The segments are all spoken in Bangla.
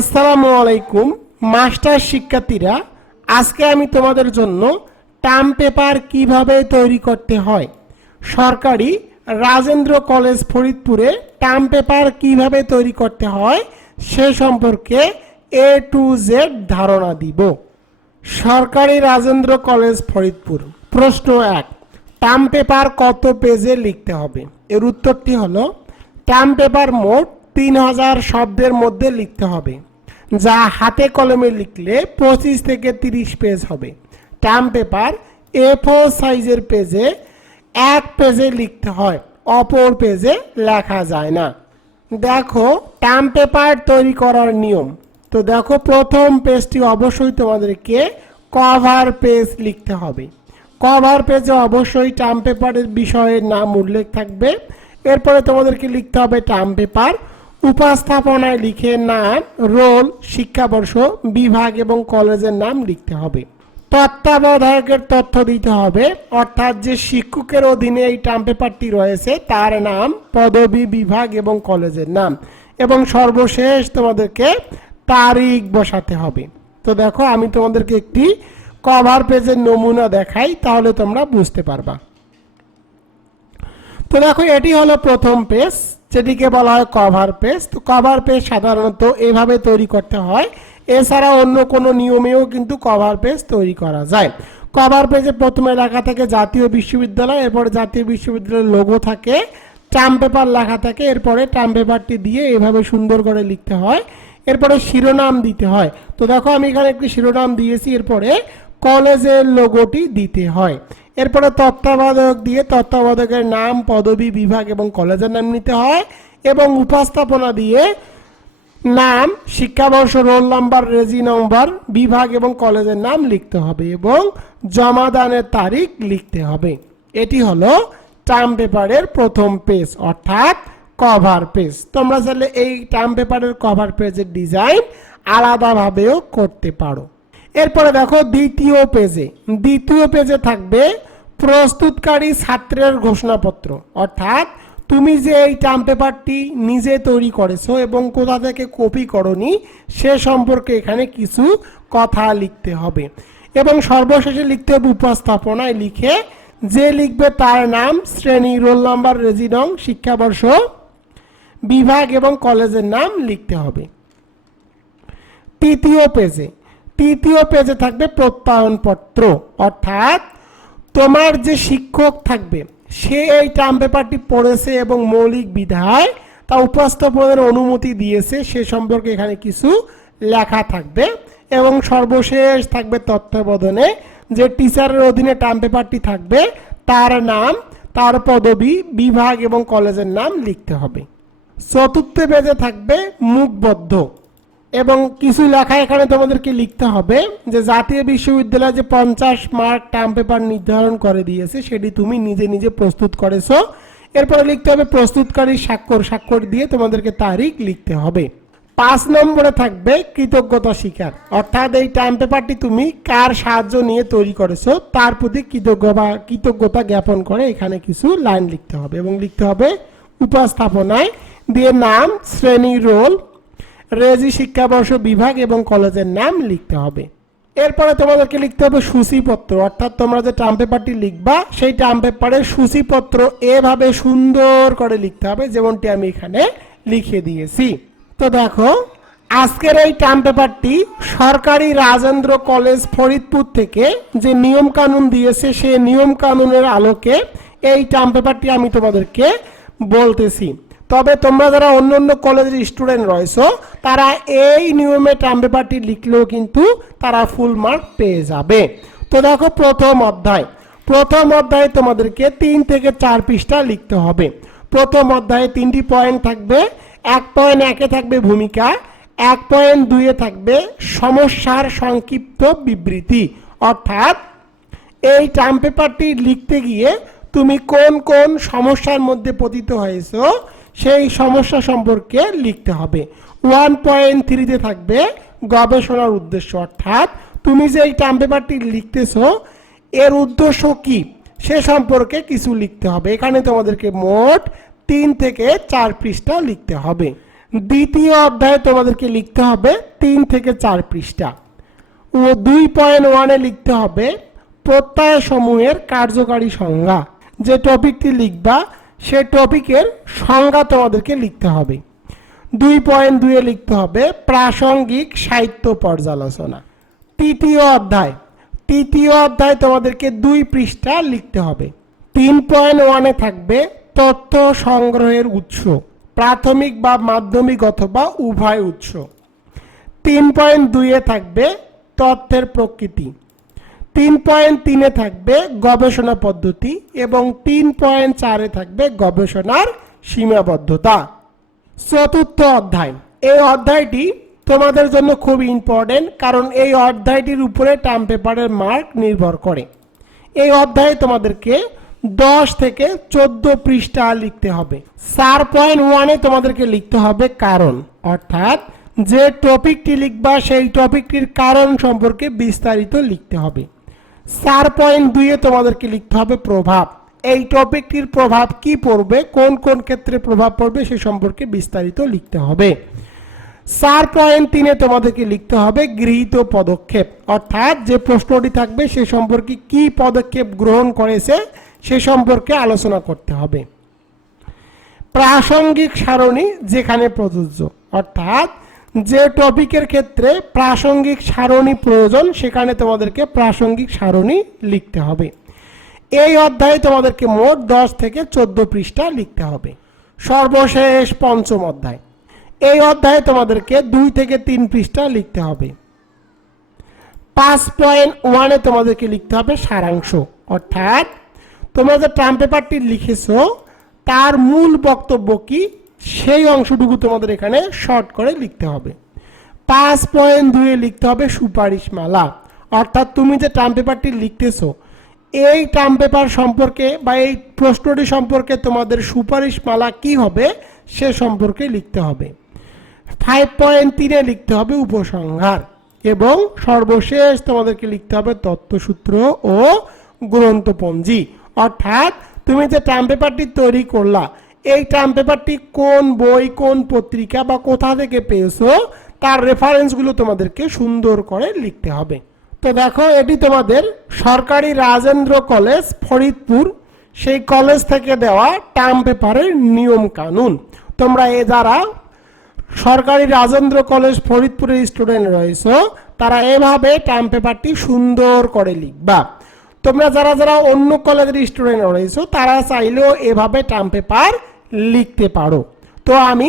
আসসালামু আলাইকুম, মাস্টার শিক্ষার্থীরা, আজকে আমি তোমাদের জন্য টার্ম পেপার কীভাবে তৈরি করতে হয়? সরকারি রাজেন্দ্র কলেজ ফরিদপুরে টার্ম পেপার কীভাবে তৈরি করতে হয়, সে সম্পর্কে এ টু জেড ধারণা দিব। সরকারি রাজেন্দ্র কলেজ ফরিদপুর। প্রশ্ন এক, টার্ম পেপার কত পেজে লিখতে হবে? এর উত্তরটি হলো, টার্ম পেপার মোট তিন হাজার শব্দের মধ্যে লিখতে হবে। যা হাতে কলমে লিখলে পঁচিশ থেকে তিরিশ পেজ হবে। টার্ম পেপার এ ফোর সাইজের পেজে এক পেজে লিখতে হয়, অপর পেজে লেখা যায় না। দেখো, টার্ম পেপার তৈরি করার নিয়ম। তো দেখো, প্রথম পেজটি অবশ্যই তোমাদেরকে কভার পেজ লিখতে হবে। কভার পেজে অবশ্যই টার্ম পেপারের বিষয়ের নাম উল্লেখ থাকবে। এরপরে তোমাদেরকে লিখতে হবে টার্ম পেপার উপস্থাপনায় লিখে নাম রোল, শিক্ষাবর্ষ, বিভাগ এবং কলেজের নাম লিখতে হবে। তত্ত্বাবধায়কের তথ্য দিতে হবে, অর্থাৎ যে শিক্ষকের অধীনে এই টার্ম পেপারটি রয়েছে, তার নাম, পদবি, বিভাগ এবং কলেজের নাম। এবং সর্বশেষ তোমাদেরকে তারিখ বসাতে হবে। তো দেখো, আমি তোমাদেরকে একটি কভার পেজের নমুনা দেখাই, তাহলে তোমরা বুঝতে পারবা। তো দেখো, এটি হলো প্রথম পেজ যেটিকে বলা হয় কভার পেজ তো কভার পেজ সাধারণত এভাবে তৈরি করতে হয়। এছাড়া অন্য কোনো নিয়মেও কিন্তু কভার পেজ তৈরি করা যায়। কভার পেজে প্রথমে লেখা থাকে জাতীয় বিশ্ববিদ্যালয়, এরপরে জাতীয় বিশ্ববিদ্যালয়ের লোগো থাকে টার্ম পেপার লেখা থাকে, এরপরে টার্ম পেপারটি দিয়ে এভাবে সুন্দর করে লিখতে হয়। এরপরে শিরোনাম দিতে হয়। তো দেখো আমি এখানে একটি শিরোনাম দিয়েছি, এরপরে কলেজের লোগোটি দিতে হয়। এরপরে তত্ত্বাবধায়ক দিয়ে তত্ত্বাবধায়কের নাম, পদবি, বিভাগ এবং কলেজের নাম নিতে হয় এবং উপস্থাপনা দিয়ে নাম, শিক্ষাবর্ষ, রোল নাম্বার, রেজি নম্বর, বিভাগ এবং কলেজের নাম লিখতে হবে এবং জমাদানের তারিখ লিখতে হবে। এটি হলো টার্ম পেপারের প্রথম পেজ অর্থাৎ কভার পেজ তোমরা চাইলে এই টার্ম পেপারের কভার পেজের ডিজাইন আলাদাভাবেও করতে পারো। এরপরে দেখো দ্বিতীয় পেজে দ্বিতীয় পেজে থাকবে প্রস্তুতকারী ছাত্রের ঘোষণাপত্র। অর্থাৎ তুমি যে এই টার্ম পেপারটি নিজে তৈরি করেছ এবং কোথা থেকে কপি করনি, সে সম্পর্কে এখানে কিছু কথা লিখতে হবে। এবং সর্বশেষে লিখতে হবে উপস্থাপনায় লিখে, যে লিখবে তার নাম, শ্রেণি, রোল নাম্বার, রেজিডং, শিক্ষাবর্ষ, বিভাগ এবং কলেজের নাম লিখতে হবে। তৃতীয় পেজে তৃতীয় পেজে থাকবে প্রত্যয়নপত্র। অর্থাৎ তোমার যে শিক্ষক থাকবে, সে এই টার্ম পেপারটি পড়েছে এবং মৌলিক বিধায় তা উপস্থাপনের অনুমতি দিয়েছে, সে সম্পর্কে এখানে কিছু লেখা থাকবে এবং সর্বশেষ থাকবে তত্ত্বাবধানে যে টিচারের অধীনে টার্ম পেপারটি থাকবে, তার নাম, তার পদবি, বিভাগ এবং কলেজের নাম লিখতে হবে। চতুর্থ পেজে থাকবে মুখবদ্ধ। এবং কিছু লেখা এখানে তোমাদেরকে লিখতে হবে যে জাতীয় বিশ্ববিদ্যালয় যে পঞ্চাশ মার্ক টার্ম পেপার নির্ধারণ করে দিয়েছে, সেটি তুমি নিজে নিজে প্রস্তুত করেছ। এরপরে লিখতে হবে প্রস্তুতকারী স্বাক্ষর স্বাক্ষর দিয়ে তোমাদেরকে তারিখ লিখতে হবে। পাঁচ নম্বরে থাকবে কৃতজ্ঞতা স্বীকার। অর্থাৎ এই টাইম পেপারটি তুমি কার সাহায্য নিয়ে তৈরি করেছ, তার প্রতি কৃতজ্ঞতা কৃতজ্ঞতা জ্ঞাপন করে এখানে কিছু লাইন লিখতে হবে এবং লিখতে হবে উপস্থাপনায় দিয়ে নাম শ্রেণি রোল রেজি শিক্ষাবর্ষ বিভাগ এবং কলেজের নাম লিখতে হবে। এরপরে তোমাদেরকে লিখতে হবে সূচিপত্র। অর্থাৎ তোমরা যে টার্ম পেপারটি লিখবা, সেই টার্ম পেপারের সূচিপত্র এভাবে সুন্দর করে লিখতে হবে, যেমনটি আমি এখানে লিখে দিয়েছি। তো দেখো, আজকের এই টার্ম পেপারটি সরকারি রাজেন্দ্র কলেজ ফরিদপুর থেকে যে নিয়ম কানুন দিয়েছে, সেই নিয়ম কানুনের আলোকে এই টার্ম পেপারটি আমি তোমাদেরকে বলতেছি। তবে তোমরা যারা অন্য অন্য কলেজের স্টুডেন্ট রয়েছো, তারা এই নিয়মে টার্ম পেপারটি লিখলেও কিন্তু তারা ফুল মার্ক পেয়ে যাবে। তো দেখো প্রথম অধ্যায়। প্রথম অধ্যায়ে তোমাদেরকে তিন থেকে চার পৃষ্ঠা লিখতে হবে। প্রথম অধ্যায়ে তিনটি পয়েন্ট থাকবে। এক পয়েন্ট একে থাকবে ভূমিকা, এক পয়েন্ট দুইয়ে থাকবে সমস্যার সংক্ষিপ্ত বিবৃতি। অর্থাৎ এই টার্ম পেপারটি লিখতে গিয়ে তুমি কোন কোন সমস্যার মধ্যে পতিত হয়েছো সেই সমস্যা সম্পর্কে লিখতে হবে। ওয়ান পয়েন্ট থ্রিতে থাকবে গবেষণার উদ্দেশ্য, অর্থাৎ তুমি যে এই টার্ম পেপারটি লিখতেছো, এর উদ্দেশ্য কি? সে সম্পর্কে কিছু লিখতে হবে। এখানে তোমাদেরকে মোট তিন থেকে চার পৃষ্ঠা লিখতে হবে। দ্বিতীয় অধ্যায়ে তোমাদেরকে লিখতে হবে তিন থেকে চার পৃষ্ঠা। ও দুই পয়েন্ট ওয়ানে লিখতে হবে প্রত্যয় সমূহের কার্যকারী সংজ্ঞা। যে টপিকটি লিখবা সে টপিকের সংজ্ঞা তোমাদেরকে লিখতে হবে। দুই পয়েন্ট দুয়ে লিখতে হবে, প্রাসঙ্গিক সাহিত্য পর্যালোচনা। তৃতীয় অধ্যায়। তৃতীয় অধ্যায় তোমাদেরকে দুই পৃষ্ঠা লিখতে হবে। তিন পয়েন্ট ওয়ানে থাকবে তথ্য সংগ্রহের উৎস, প্রাথমিক বা মাধ্যমিক অথবা উভয় উৎস। তিন পয়েন্ট দুইয়ে থাকবে তথ্যের প্রকৃতি। তিন পয়েন্ট তিনে থাকবে গবেষণা পদ্ধতি এবং তিন পয়েন্ট চারে থাকবে গবেষণার সীমাবদ্ধতা। চতুর্থ অধ্যায়। এই অধ্যায়টি তোমাদের জন্য খুব ইম্পর্টেন্ট কারণ এই অধ্যায়টির উপরে টার্ম পেপারের মার্ক নির্ভর করে। এই অধ্যায়ে তোমাদেরকে দশ থেকে চোদ্দ পৃষ্ঠা লিখতে হবে। চার পয়েন্ট ওয়ানে তোমাদেরকে লিখতে হবে কারণ। অর্থাৎ যে টপিকটি লিখবা সেই টপিকটির কারণ সম্পর্কে বিস্তারিত লিখতে হবে। চার পয়েন্ট দুইয়ে তোমাদেরকে লিখতে হবে প্রভাব। এই টপিকটির প্রভাব কি পড়বে? কোন কোন ক্ষেত্রে প্রভাব পড়বে? সে সম্পর্কে বিস্তারিত লিখতে হবে। চার পয়েন্ট তিনে তোমাদেরকে লিখতে হবে গৃহীত পদক্ষেপ। অর্থাৎ যে প্রশ্নটি থাকবে, সে সম্পর্কে কি পদক্ষেপ গ্রহণ করেছে, সে সম্পর্কে আলোচনা করতে হবে। প্রাসঙ্গিক সারণী যেখানে প্রযোজ্য। অর্থাৎ যে টপিকের ক্ষেত্রে প্রাসঙ্গিক সারণী প্রয়োজন, সেখানে তোমাদেরকে প্রাসঙ্গিক সারণী লিখতে হবে। এই অধ্যায়ে তোমাদেরকে মোট দশ থেকে চোদ্দ পৃষ্ঠা লিখতে হবে। সর্বশেষ পঞ্চম অধ্যায়। এই অধ্যায়ে তোমাদেরকে দুই থেকে তিন পৃষ্ঠা লিখতে হবে। পাঁচ পয়েন্ট ওয়ানে তোমাদেরকে লিখতে হবে সারাংশ। অর্থাৎ তোমরা যে ট্রাম পেপারটি লিখেছো, তার মূল বক্তব্য কি? সেই অংশটুকু তোমাদের এখানে শর্ট করে লিখতে হবে। পাঁচ পয়েন্ট দুয়ে লিখতে হবে সুপারিশমালা। অর্থাৎ তুমি যে টার্ম পেপারটি লিখতেছো, এই ট্রাম পেপার সম্পর্কে বা এই প্রশ্নটি সম্পর্কে তোমাদের সুপারিশমালা কি হবে, সে সম্পর্কে লিখতে হবে। ফাইভ পয়েন্ট তিনে লিখতে হবে উপসংহার এবং সর্বশেষ তোমাদেরকে লিখতে হবে তত্ত্বসূত্র ও গ্রন্থপঞ্জি। অর্থাৎ তুমি যে টার্ম পেপারটি তৈরি করলা এই ট্রাম পেপারটি কোন বই, কোন পত্রিকা বা কোথা থেকে পেয়েছ, তার রেফারেন্সগুলো তোমাদেরকে সুন্দর করে লিখতে হবে। তো দেখো, এটি তোমাদের সরকারি রাজেন্দ্র কলেজ, ফরিদপুর। সেই কলেজ থেকে দেওয়া টার্ম পেপারের নিয়ম কানুন তোমরা এ যারা সরকারি রাজেন্দ্র কলেজ, ফরিদপুরের স্টুডেন্ট রয়েছে, তারা এভাবে টাইম পেপারটি সুন্দর করে লিখবা। তোমরা যারা যারা অন্য কলেজের স্টুডেন্ট রয়েছে, তারা চাইলেও এভাবে টার্ম পেপার লিখতে পারো। তো আমি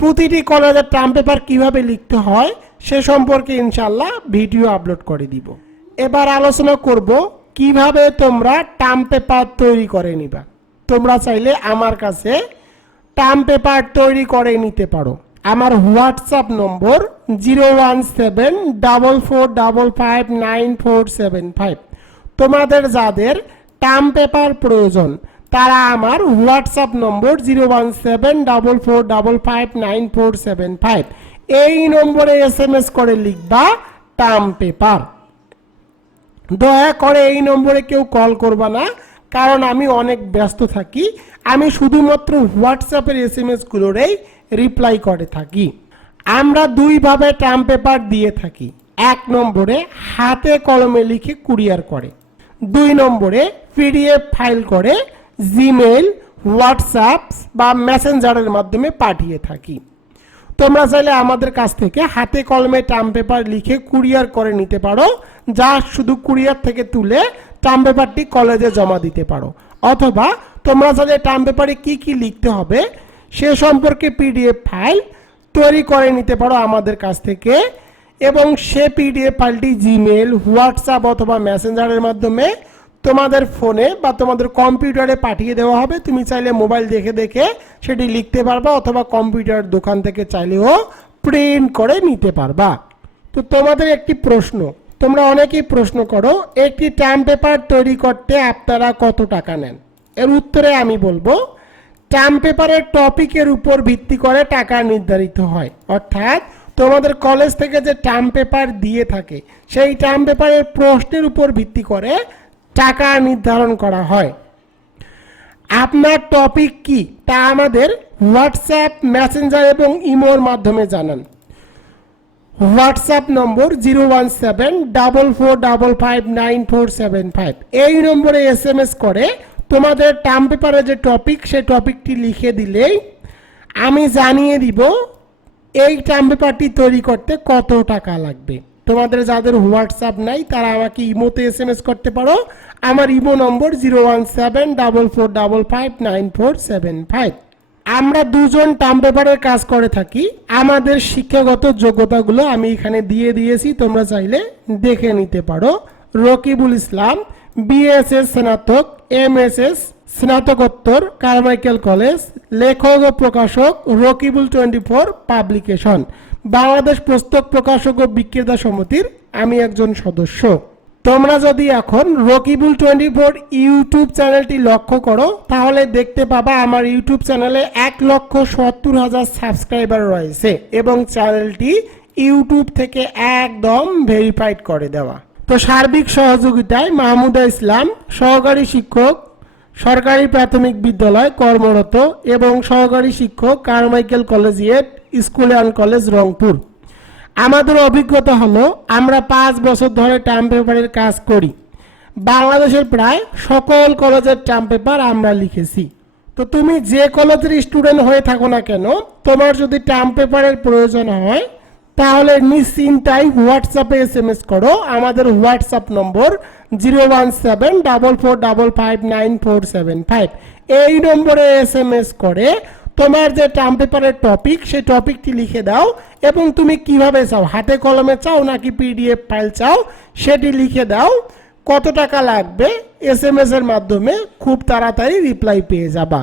প্রতিটি কলেজের টার্ম পেপার কীভাবে লিখতে হয় সে সম্পর্কে ইনশাল্লাহ ভিডিও আপলোড করে দিব। এবার আলোচনা করব কীভাবে তোমরা টার্ম পেপার তৈরি করে নিবা। তোমরা চাইলে আমার কাছে টার্ম পেপার তৈরি করে নিতে পারো। আমার WhatsApp number zero one seven double four double five nine four seven five তোমাদের যাদের টার্ম পেপার প্রয়োজন তারা আমার WhatsApp number zero one seven double four double five nine four seven five. এই নম্বরে এস এম এস করে লিখবা টার্ম পেপার দয়া করে এই নম্বরে কেউ কল করবা না, কারণ আমি অনেক ব্যস্ত থাকি। আমি শুধুমাত্র হোয়াটসঅ্যাপের এস এম এসগুলোরেই রিপ্লাই করে থাকি। আমরা দুইভাবে ট্রাম পেপার দিয়ে থাকি। এক নম্বরে হাতে কলমে লিখে কুরিয়ার করে। দুই নম্বরে পিডিএফ ফাইল করে। জিমেল হোয়াটসঅ্যাপ বা মেসেঞ্জারের মাধ্যমে পাঠিয়ে থাকি। তোমরা চাইলে আমাদের কাছ থেকে হাতে কলমে টার্ম পেপার লিখে কুরিয়ার করে নিতে পারো, যা শুধু কুরিয়ার থেকে তুলে টার্ম পেপারটি কলেজে জমা দিতে পারো। অথবা তোমরা চাইলে টার্ম পেপারে কি কি লিখতে হবে, সে সম্পর্কে পিডিএফ ফাইল তৈরি করে নিতে পারো আমাদের কাছ থেকে। এবং সে পিডিএফ ফাইলটি জিমেল হোয়াটসঅ্যাপ অথবা মেসেঞ্জারের মাধ্যমে তোমাদের ফোনে বা তোমাদের কম্পিউটারে পাঠিয়ে দেওয়া হবে। তুমি চাইলে মোবাইল দেখে দেখে সেটি লিখতে পারবা অথবা কম্পিউটার দোকান থেকে চাইলেও প্রিন্ট করে নিতে পারবা। তো তোমাদের একটি প্রশ্ন, তোমরা অনেকেই প্রশ্ন করো, একটি টার্ম পেপার তৈরি করতে আপনারা কত টাকা নেন? এর উত্তরে আমি বলব টার্ম পেপারের টপিকের উপর ভিত্তি করে টাকা নির্ধারিত হয়। অর্থাৎ তোমাদের কলেজ থেকে যে টার্ম পেপার দিয়ে থাকে, সেই টার্ম পেপারের প্রশ্নের উপর ভিত্তি করে টাকা নির্ধারণ করা হয়। আপনার টপিক কি তা আমাদের হোয়াটসঅ্যাপ মেসেঞ্জার এবং ইমোর মাধ্যমে জানান। WhatsApp number zero one seven double four double five nine four seven five এই নম্বরে এস এম এস করে তোমাদের টার্ম পেপারে যে টপিক সেই টপিকটি লিখে দিলেই আমি জানিয়ে দিব এই টার্ম পেপারটি তৈরি করতে কত টাকা লাগবে। তোমাদের যাদের হোয়াটসঅ্যাপ নাই, তারা আমাকে ইমোতে এস এম এস করতে পারো। আমার imo number zero one seven double four double five nine four seven five. আমরা দুজন টার্ম পেপারের কাজ করে থাকি। আমাদের শিক্ষাগত যোগ্যতাগুলো আমি এখানে দিয়ে দিয়েছি, তোমরা চাইলে দেখে নিতে পারো। রকিবুল ইসলাম, বিএসএস স্নাতক এম এস এস স্নাতকোত্তর, কারমাইকেল কলেজ, লেখক ও প্রকাশক, Rakibul twenty four publication. Bangladesh পুস্তক প্রকাশক ও বিক্রেতা সমিতির আমি একজন সদস্য। তোমরা যদি এখন রকিবুল টোয়েন্টি ফোর ইউটিউব চ্যানেলটি লক্ষ্য করো, তাহলে দেখতে পাবা আমার ইউটিউব চ্যানেলে এক লক্ষ সত্তর হাজার সাবস্ক্রাইবার রয়েছে এবং চ্যানেলটি ইউটিউব থেকে একদম ভেরিফাইড করে দেওয়া। তো সার্বিক সহযোগিতায় মাহমুদা ইসলাম, সহকারী শিক্ষক, সরকারি প্রাথমিক বিদ্যালয় কর্মরত এবং সহকারী শিক্ষক Carmichael collegiate, school and college Rangpur. আমাদের অভিজ্ঞতা হলো, আমরা পাঁচ বছর ধরে টার্ম পেপারের কাজ করি। বাংলাদেশের প্রায় সকল কলেজের টার্ম পেপার আমরা লিখেছি। তো তুমি যে কলেজের স্টুডেন্ট হয়ে থাকো না কেন, তোমার যদি টার্ম পেপারের প্রয়োজন হয়, তাহলে নিশ্চিন্তাই হোয়াটসঅ্যাপে এস এম এস করো। আমাদের WhatsApp number zero one seven double four double five nine four seven five এই নম্বরে এস এম এস করে তোমার যে টার্ম পেপারের টপিক সেই টপিকটি লিখে দাও এবং তুমি কীভাবে চাও, হাতে কলমে চাও নাকি পিডিএফ ফাইল চাও, সেটি লিখে দাও। কত টাকা লাগবে? এস এম এর মাধ্যমে খুব তাড়াতাড়ি রিপ্লাই পেয়ে যাবা।